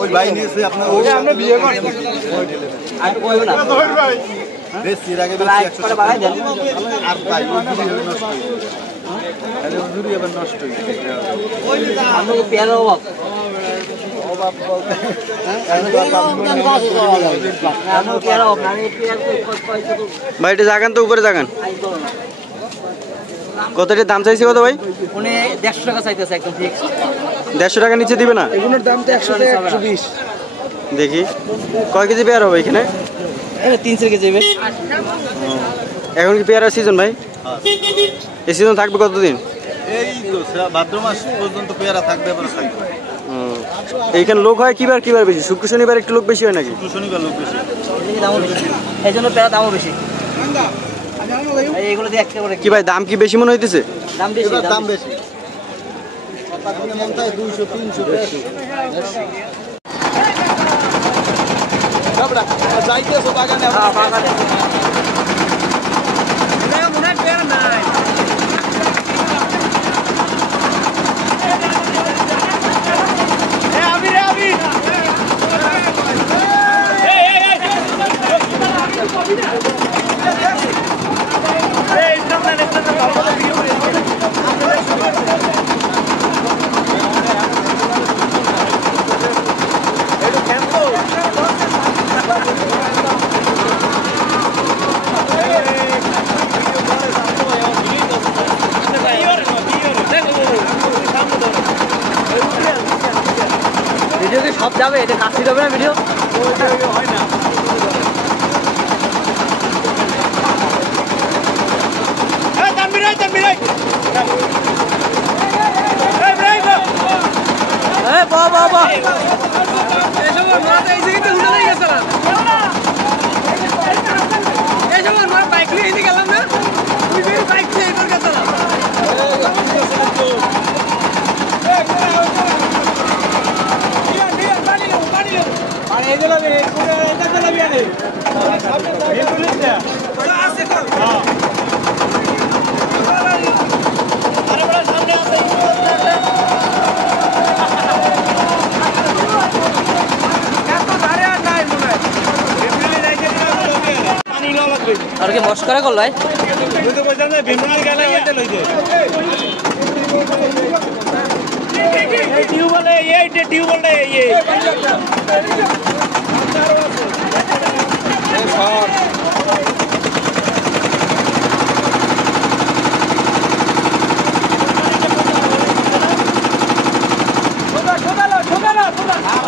ওই ভাই নিয়েছে আপনার ওই আমরা বিয়ে করছি আর কইব না বেশি এর আগে বেশি 100 টাকা আর ভাই আরে হুজুরি এবার নষ্ট হয়ে গেছে ওই আমরা পেয়ার অভাব অভাব বলতে ভাই এটা জাগান তো উপরে জাগান কতটা দাম চাইছে কত ভাই উনি 150 টাকা চাইতেছে একদম ফিক্স 150 টাকা নিচে দিবে না এগুলোর দাম তো 100 টাকা 120 দেখি কয় কেজি পেয়ারা হবে এখানে এটা 300 কেজি হবে এখন কি পেয়ারা সিজন ভাই এই সিজন থাকবে কতদিন এই তো ভাদ্র মাস পর্যন্ত পেয়ারা থাকবে এবার থাকবে এইখানে লোক হয় কিবার বেশি শুক্র শনিবার একটু লোক বেশি হয় নাকি শুক্র শনিবার লোক বেশি দামও বেশি এইজন্য পেয়ারা দামও বেশি এইগুলো দিয়ে একটা করে কি ভাই দাম কি বেশি মনে হইতেছে দাম বেশি দাম বেশি কতদিন মনটা 200 300 বেশি যাইতেছো বাগানে বাগানে এটা মনে হয় পেয়ারা নাই ভিডিও কি সব যাবে এটা কাটতে যাবে না ভিডিও হয় না এই তানবিরাই এই বাবা এসব মাথা এই দিকে উড়ে লাগে গেছে না এসব আমার বাইক নিয়ে এদিকে গেলাম না তুই বাইক নিয়ে এদিকে গেছ না আর কি মস্করা করলো ছোটালো